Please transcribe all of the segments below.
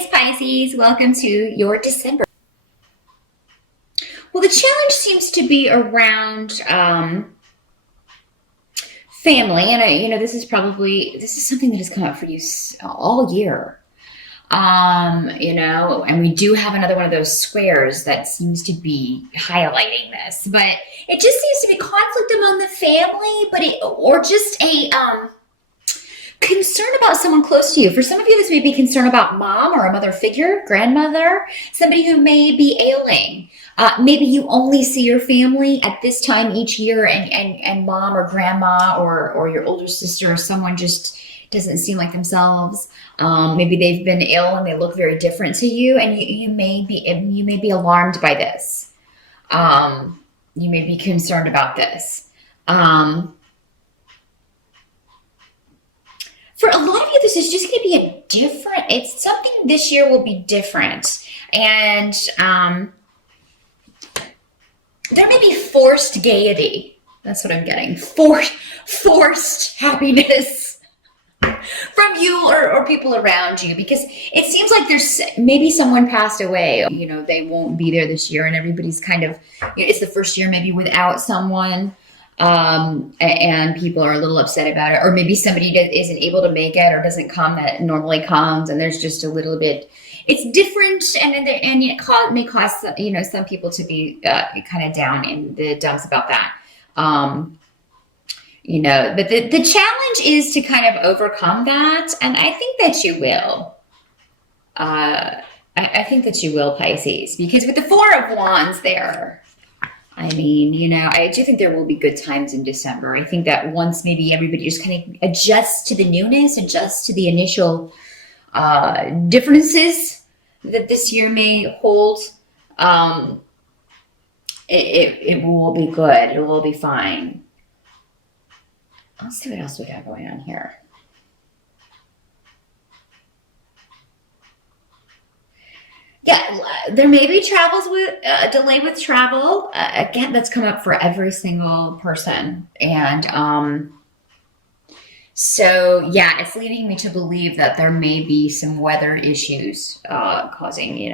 Surprise, Pisces! Welcome to your December. Well, the challenge seems to be around family, and this is something that has come up for you all year. And we do have another one of those squares that seems to be highlighting this, but it just seems to be conflict among the family, or just a concern about someone close to you. For some of you, this may be concern about mom or a mother figure, grandmother, somebody who may be ailing. Maybe you only see your family at this time each year, and mom or grandma or your older sister or someone just doesn't seem like themselves. Maybe they've been ill and they look very different to you, and you may be alarmed by this. You may be concerned about this. For a lot of you, this is just going to be it's something this year will be different. And there may be forced gaiety. That's what I'm getting. Forced happiness from you or people around you, because it seems like there's maybe someone passed away. They won't be there this year, and everybody's kind of, it's the first year maybe without someone. And people are a little upset about it, or maybe somebody that isn't able to make it or doesn't come that normally comes, and there's just a little bit, it's different, and it may cause some people to be kind of down in the dumps about that. But the challenge is to kind of overcome that, and I think that you will. I think that you will, Pisces, because with the Four of Wands there, I do think there will be good times in December. I think that once maybe everybody just kind of adjusts to the newness, adjusts to the initial differences that this year may hold, it will be good. It will be fine. Let's see what else we got going on here. Yeah, there may be a delay with travel. Again, that's come up for every single person. And so, yeah, it's leading me to believe that there may be some weather issues causing,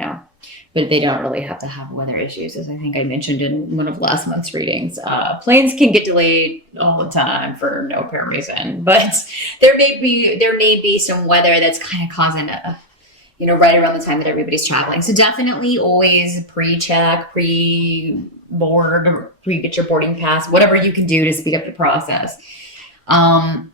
but they don't really have to have weather issues. As I think I mentioned in one of last month's readings, planes can get delayed all the time for no apparent reason. But there may be some weather that's kind of causing right around the time that everybody's traveling. So definitely always pre-check, pre-board, get your boarding pass, whatever you can do to speed up the process. Some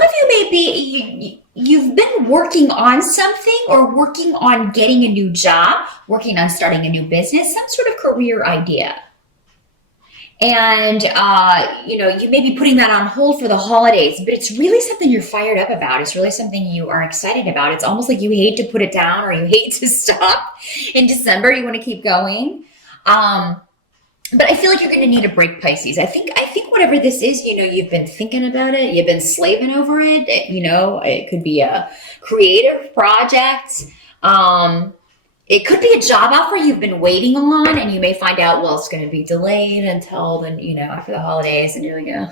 of you you've been working on something, or working on getting a new job, working on starting a new business, some sort of career idea. And, you may be putting that on hold for the holidays, but it's really something you're fired up about. It's really something you are excited about. It's almost like you hate to put it down, or you hate to stop in December. You want to keep going. But I feel like you're going to need a break, Pisces. I think whatever this is, you've been thinking about it. You've been slaving over it. It could be a creative project. It could be a job offer you've been waiting on, and you may find out, well, it's going to be delayed until then, after the holidays, and you're like, oh.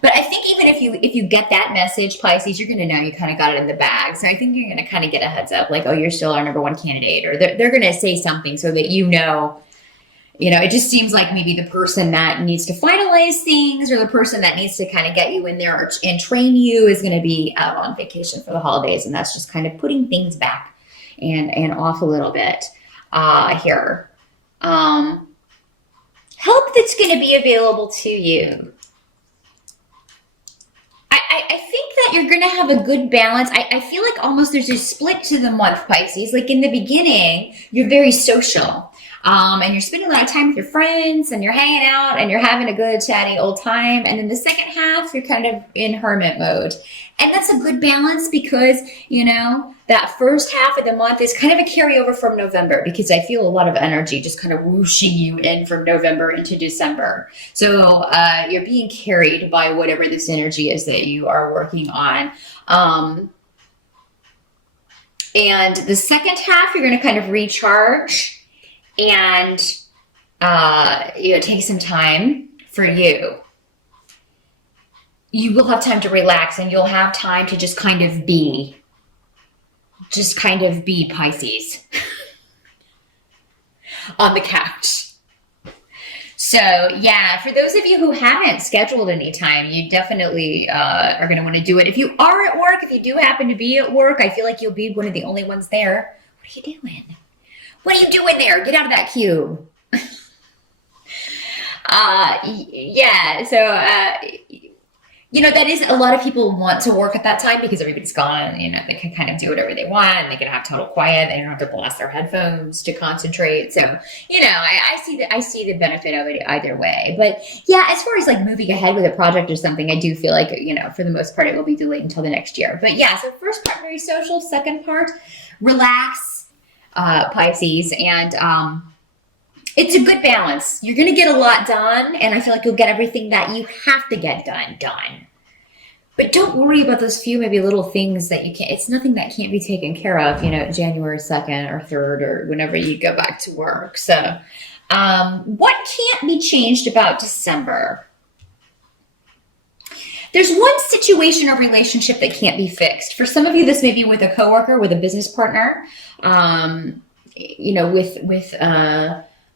But I think even if you get that message, Pisces, you're going to know you kind of got it in the bag. So I think you're going to kind of get a heads up, like, oh, you're still our number one candidate, or they're going to say something so that it just seems like maybe the person that needs to finalize things, or the person that needs to kind of get you in there and train you, is going to be out on vacation for the holidays, and that's just kind of putting things back and off a little bit here. Help that's going to be available to you. I think that you're going to have a good balance. I feel like almost there's a split to the month, Pisces. Like in the beginning, you're very social. And you're spending a lot of time with your friends, and you're hanging out, and you're having a good chatty old time. And in the second half, you're kind of in hermit mode. And that's a good balance, because, that first half of the month is kind of a carryover from November, because I feel a lot of energy just kind of whooshing you in from November into December. So you're being carried by whatever this energy is that you are working on. And the second half, you're going to kind of recharge and take some time for you. You will have time to relax, and you'll have time to just kind of be. just kind of be Pisces on the couch. So yeah, for those of you who haven't scheduled any time, you definitely are going to want to do it. If you are at work, if you do happen to be at work, I feel like you'll be one of the only ones there. What are you doing? What are you doing there? Get out of that cube. Yeah, so that is a lot of people want to work at that time because everybody's gone. They can kind of do whatever they want, and they can have total quiet. They don't have to blast their headphones to concentrate. So, I see the benefit of it either way. But yeah, as far as like moving ahead with a project or something, I do feel like, for the most part, it will be delayed until the next year. But yeah, so first part, very social. Second part, relax, Pisces. And, it's a good balance. You're going to get a lot done, and I feel like you'll get everything that you have to get done. But don't worry about those few maybe little things that you can't. It's nothing that can't be taken care of, January 2nd or 3rd or whenever you go back to work. So what can't be changed about December? There's one situation or relationship that can't be fixed. For some of you, this may be with a coworker, with a business partner, with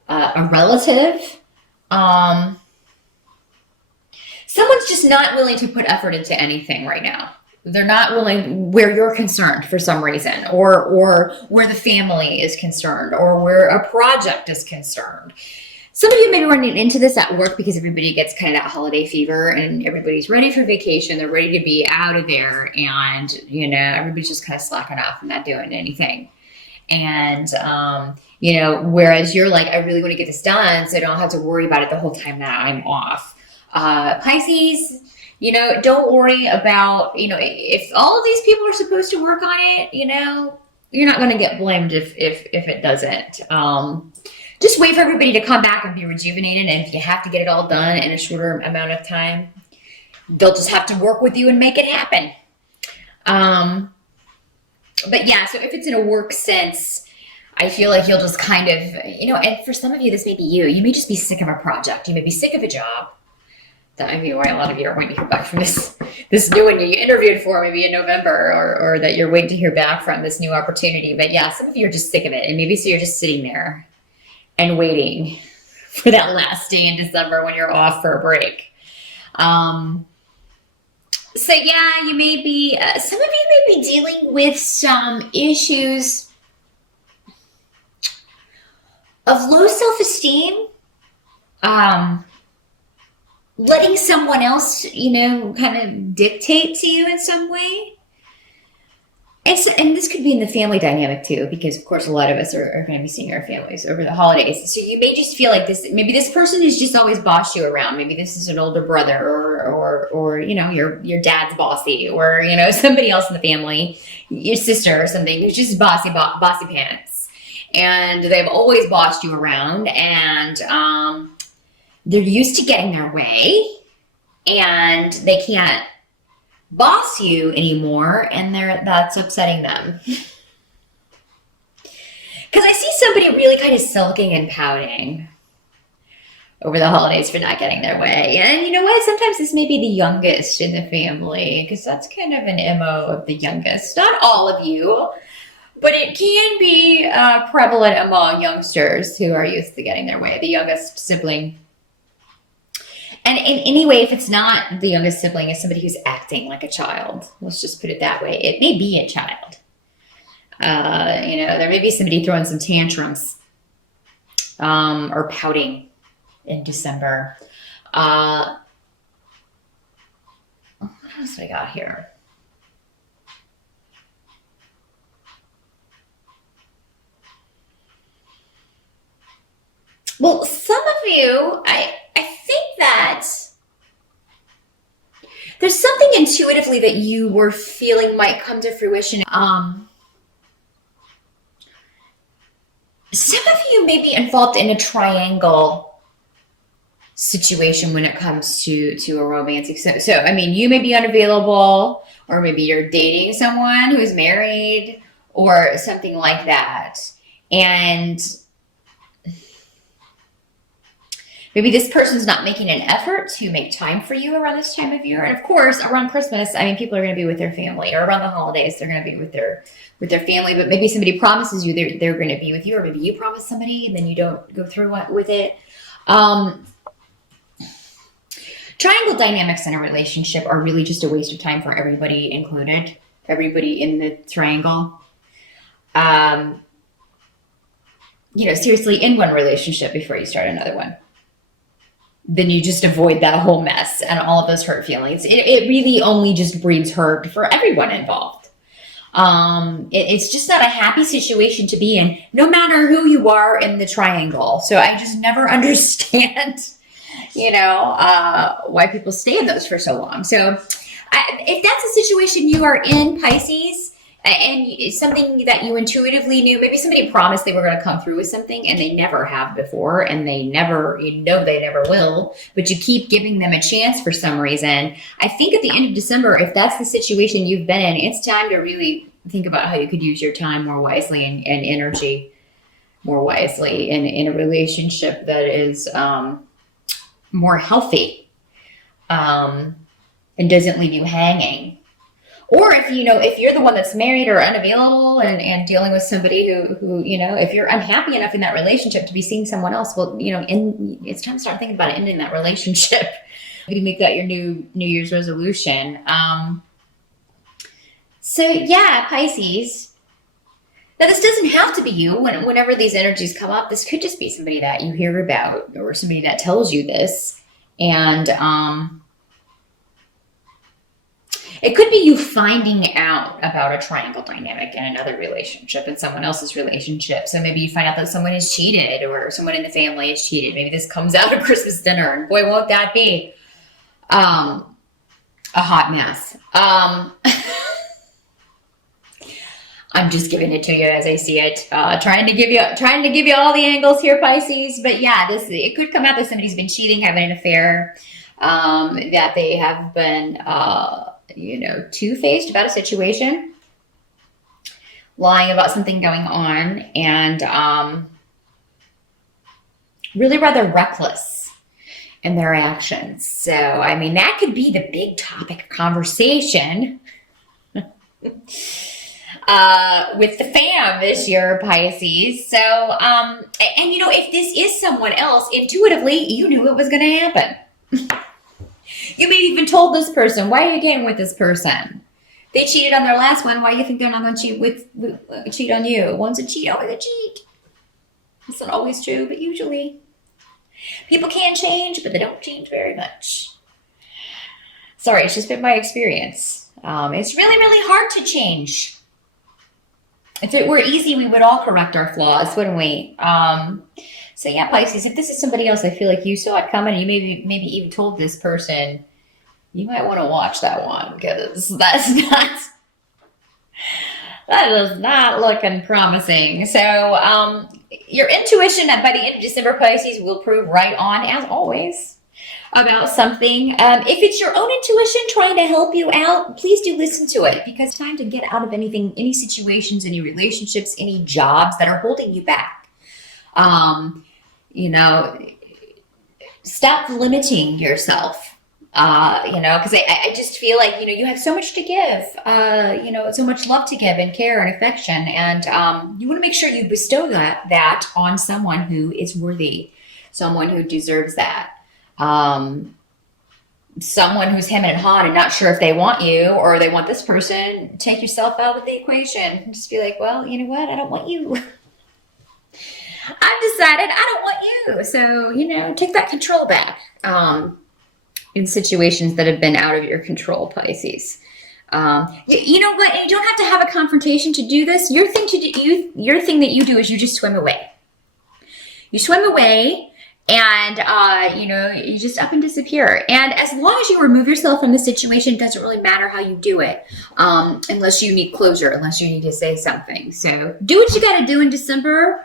a relative. Someone's just not willing to put effort into anything right now. They're not willing where you're concerned for some reason, or where the family is concerned, or where a project is concerned. Some of you may be running into this at work because everybody gets kind of that holiday fever and everybody's ready for vacation. They're ready to be out of there, and everybody's just kind of slacking off and not doing anything. And whereas you're like, I really want to get this done so I don't have to worry about it the whole time that I'm off. Pisces, don't worry about, if all of these people are supposed to work on it, you're not going to get blamed if it doesn't. Just wait for everybody to come back and be rejuvenated. And if you have to get it all done in a shorter amount of time, they'll just have to work with you and make it happen. But yeah, so if it's in a work sense, I feel like you'll just kind of, and for some of you, this may be you. You may just be sick of a project. You may be sick of a job. That might be why a lot of you are waiting to hear back from this new one you interviewed for maybe in November, or that you're waiting to hear back from this new opportunity. But yeah, some of you are just sick of it. And maybe so you're just sitting there and waiting for that last day in December when you're off for a break. So yeah, you may be, some of you may be dealing with some issues of low self-esteem, letting someone else, kind of dictate to you in some way. And this could be in the family dynamic too, because of course a lot of us are going to be seeing our families over the holidays. So you may just feel like maybe this person has just always bossed you around. Maybe this is an older brother or your dad's bossy, or, somebody else in the family, your sister or something who's just bossy pants. And they've always bossed you around, and they're used to getting their way, and they can't boss you anymore, and that's upsetting them. Because I see somebody really kind of sulking and pouting over the holidays for not getting their way. And you know what? Sometimes this may be the youngest in the family, because that's kind of an MO of the youngest. Not all of you, but it can be prevalent among youngsters who are used to getting their way. The youngest sibling. And anyway, if it's not the youngest sibling, it's somebody who's acting like a child. Let's just put it that way. It may be a child. There may be somebody throwing some tantrums or pouting in December. What else do I got here? Well, some of you, I think that there's something intuitively that you were feeling might come to fruition. Some of you may be involved in a triangle situation when it comes to a romantic. So I mean, you may be unavailable, or maybe you're dating someone who is married, or something like that. And Maybe this person's not making an effort to make time for you around this time of year. And of course, around Christmas, I mean, people are going to be with their family, or around the holidays, they're going to be with their family. But maybe somebody promises you they're going to be with you, or maybe you promise somebody and then you don't go through with it. Triangle dynamics in a relationship are really just a waste of time for everybody included, everybody in the triangle. Seriously, in one relationship before you start another one. Then you just avoid that whole mess and all of those hurt feelings. It really only just breeds hurt for everyone involved. It's just not a happy situation to be in, no matter who you are in the triangle. So I just never understand, why people stay in those for so long. So if that's a situation you are in, Pisces, and it's something that you intuitively knew, maybe somebody promised they were going to come through with something and they never have before, and they never will, but you keep giving them a chance for some reason. I think at the end of December, if that's the situation you've been in, it's time to really think about how you could use your time more wisely and energy more wisely in a relationship that is more healthy and doesn't leave you hanging. Or if you're the one that's married or unavailable and dealing with somebody who if you're unhappy enough in that relationship to be seeing someone else, well, it's time to start thinking about ending that relationship. Maybe make that your New Year's resolution. So yeah, Pisces. Now this doesn't have to be you. Whenever these energies come up, this could just be somebody that you hear about or somebody that tells you this, and it could be you finding out about a triangle dynamic in another relationship, in someone else's relationship. So maybe you find out that someone has cheated, or someone in the family has cheated. Maybe this comes out at Christmas dinner, and boy, won't that be a hot mess. I'm just giving it to you as I see it, trying to give you all the angles here, Pisces. But yeah, it could come out that somebody's been cheating, having an affair, that they have been two-faced about a situation, lying about something going on, and really rather reckless in their actions. So, I mean, that could be the big topic of conversation with the fam this year, Pisces. So, if this is someone else, intuitively, you knew it was going to happen. You may have even told this person, why are you getting with this person? They cheated on their last one. Why do you think they're not going to cheat on you? One's a cheat, always a cheat. It's not always true, but usually. People can change, but they don't change very much. Sorry, it's just been my experience. It's really, really hard to change. If it were easy, we would all correct our flaws, wouldn't we? So yeah, Pisces, if this is somebody else, I feel like you saw it coming, and you maybe even told this person, you might want to watch that one, because that is not looking promising. So your intuition by the end of December, Pisces, will prove right on, as always, about something. If it's your own intuition trying to help you out, please do listen to it, because it's time to get out of any situations, any relationships, any jobs that are holding you back. Stop limiting yourself, because I just feel like, you have so much to give, so much love to give and care and affection. And you want to make sure you bestow that on someone who is worthy, someone who deserves that. Someone who's hemming and hawing and not sure if they want you or they want this person. Take yourself out of the equation. Just be like, well, you know what? I don't want you. I've decided I don't want you. So, take that control back in situations that have been out of your control, Pisces. You know what? You don't have to have a confrontation to do this. Your thing that you do is you just swim away. You swim away, and you just up and disappear. And as long as you remove yourself from the situation, it doesn't really matter how you do it, unless you need closure, unless you need to say something. So do what you got to do in December.